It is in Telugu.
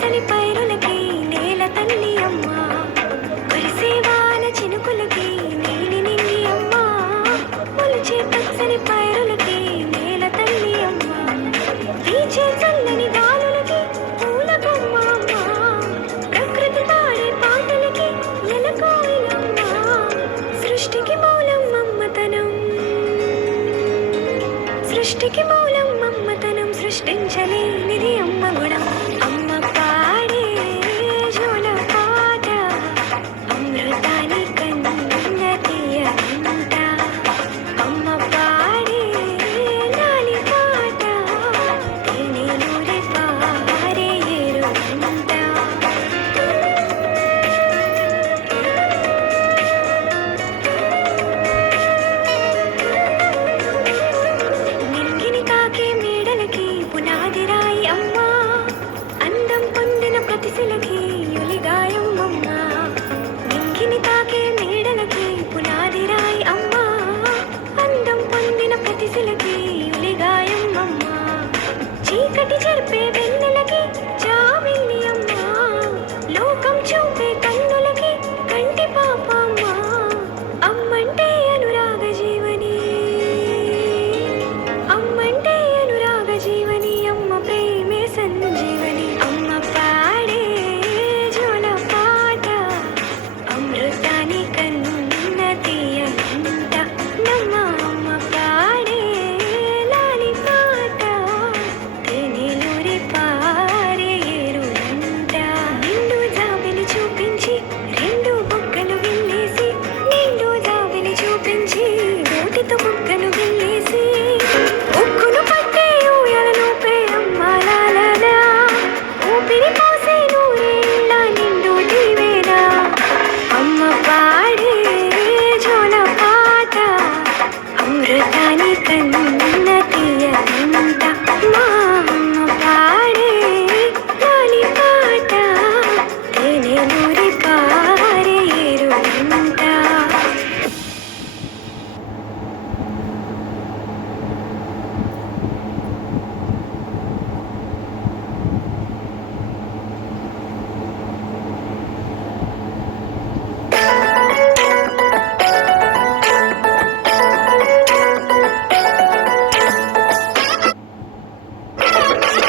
పచ్చని పైరులకి నేల తల్లి అమ్మ, వరిసేవాల చినుకులకి నీలి నింగి అమ్మ, మొలిచే పచ్చని పైరులకి నేల తల్లి అమ్మ, వీచే చల్లని గాలులకి పూల బొమ్మ అమ్మ, ప్రకృతి పాడే పాటలకి ఎలకోయిలమ్మ, సృష్టికి మూలం మమ్మతనం, సృష్టికి మూలం మమ్మతనం, సృష్టించలేనిది అమ్మ గుణం. అమ్మ పాడే జోల పాట అమృతాని కన్న తీయనంట, అమ్మ పాడే లాలి పాట తేనెలూరి పారే ఏరునంట. నింగిని తాకే మేడలకి పునాది రాయి అమ్మ, అందం పొందిన ప్రతిశలకి యులిగాయం అమ్మ, నింగిని తాకే మేడలకి పునాది రాయి అమ్మ, అందం పొందిన ప్రతిశలకి యులిగాయం అమ్మ, చీకటి చెరిపే వెన్నెలకి జాబిల్లి అమ్మ, లోకం చూపే కన్నులకి కంటి పాప అమ్మ, అమ్మంటే అనురాగ జీవని, అమ్మంటే అనురాగ జీవని, అమ్మ ప్రేమే సంజీవని. అమ్మ పాడే జోల పాట అమృతాని కన్న తీయనంట, నమ్మ అమ్మ పాడే లాలి పాట తేనెలూరి పారే ఏరునంట. నిండు జాబిలి చూపించి రెండు బుగ్గలు గిల్లేసి, నిండు జాబిలి చూపించి నోటితో బుగ్గను గిల్లేసి, ఉక్కును పట్టే ఊయలనూపే అమ్మ లాలలా, ఊపిరి పోసే నూరేళ్ళ నిండు దీవెనా. అమ్మ పాడే జోల పాట అమృతాని కన్న